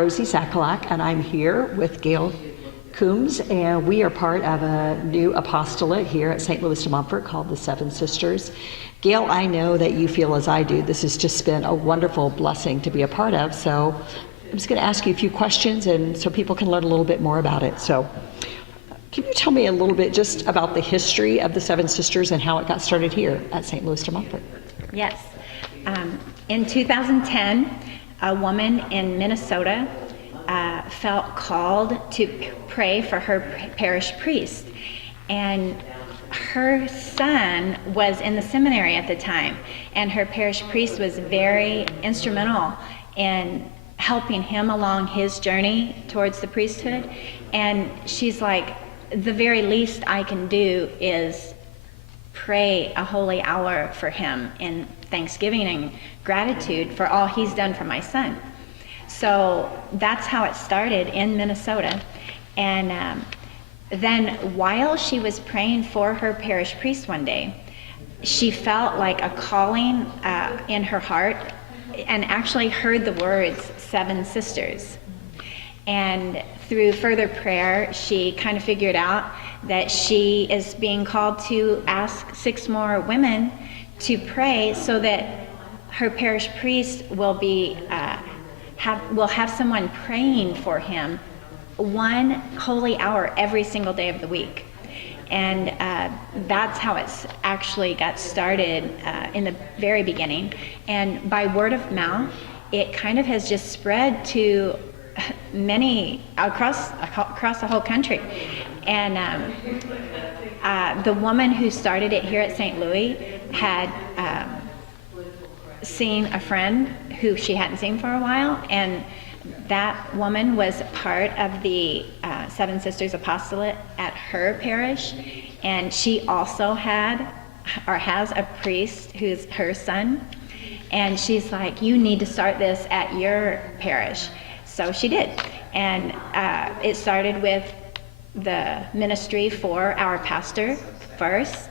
Rosie Zakalak, and I'm here with Gail Coombs, and we are part of a new apostolate here at St. Louis de Montfort called the Seven Sisters. Gail, I know that you feel as I do, this has just been a wonderful blessing to be a part of, so I'm just going to ask you a few questions and so people can learn a little bit more about it. So can you tell me a little bit just about the history of the Seven Sisters and how it got started here at St. Louis de Montfort? Yes. In 2010, a woman in Minnesota felt called to pray for her parish priest. And her son was in the seminary at the time, and her parish priest was very instrumental in helping him along his journey towards the priesthood. And she's like, the very least I can do is pray a holy hour for him in thanksgiving and gratitude for all he's done for my son. So that's how it started in Minnesota. And then while she was praying for her parish priest one day, she felt like a calling in her heart and actually heard the words Seven Sisters. And through further prayer, she kind of figured out that she is being called to ask 6 more women to pray so that her parish priest will have someone praying for him 1 holy hour every single day of the week. And that's how it's actually got started in the very beginning. And by word of mouth, it kind of has just spread to many across the whole country. And the woman who started it here at St. Louis had seen a friend who she hadn't seen for a while, and that woman was part of the Seven Sisters Apostolate at her parish, and she also had or has a priest who's her son, and she's like, you need to start this at your parish. So she did, and it started with the ministry for our pastor first,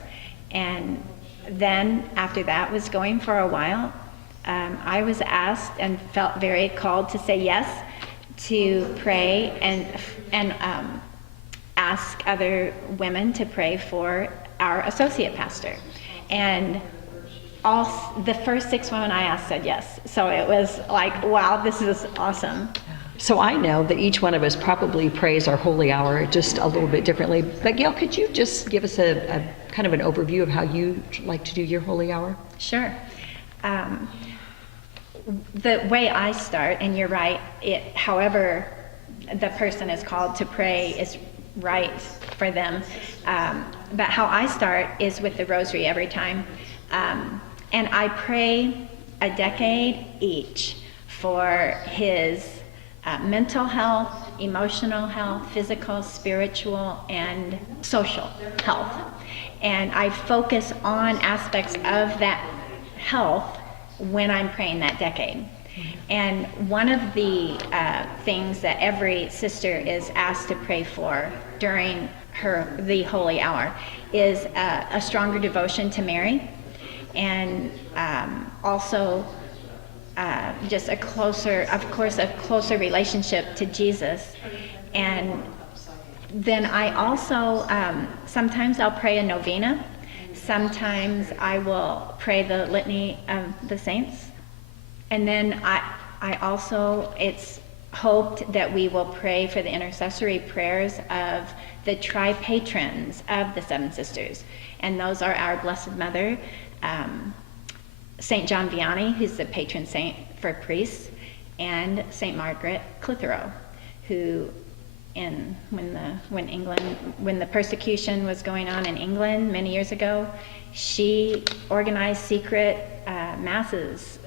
and then after that was going for a while, I was asked and felt very called to say yes to pray and ask other women to pray for our associate pastor. And the first 6 women I asked said yes. So it was like, wow, this is awesome. So I know that each one of us probably prays our holy hour just a little bit differently. But Gail, could you just give us a kind of an overview of how you like to do your holy hour? Sure. The way I start, and you're right, however the person is called to pray is right for them. But how I start is with the rosary every time. And I pray a decade each for his mental health, emotional health, physical, spiritual, and social health. And I focus on aspects of that health when I'm praying that decade. And one of the things that every sister is asked to pray for during the holy hour is a stronger devotion to Mary, and also just a closer relationship to Jesus. And then I also, sometimes I'll pray a novena. Sometimes I will pray the litany of the saints. And then I also, it's hoped that we will pray for the intercessory prayers of the tri-patrons of the Seven Sisters. And those are our Blessed Mother, St. John Vianney, who's the patron saint for priests, and St. Margaret Clitheroe, who when the persecution was going on in England many years ago, she organized secret masses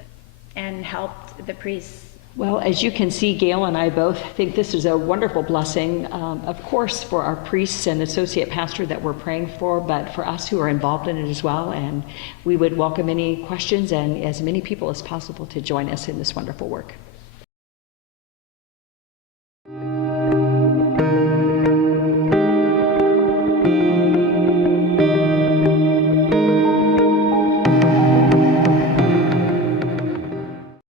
and helped the priests. Well, as you can see, Gail and I both think this is a wonderful blessing, of course, for our priests and associate pastor that we're praying for, but for us who are involved in it as well. And we would welcome any questions and as many people as possible to join us in this wonderful work.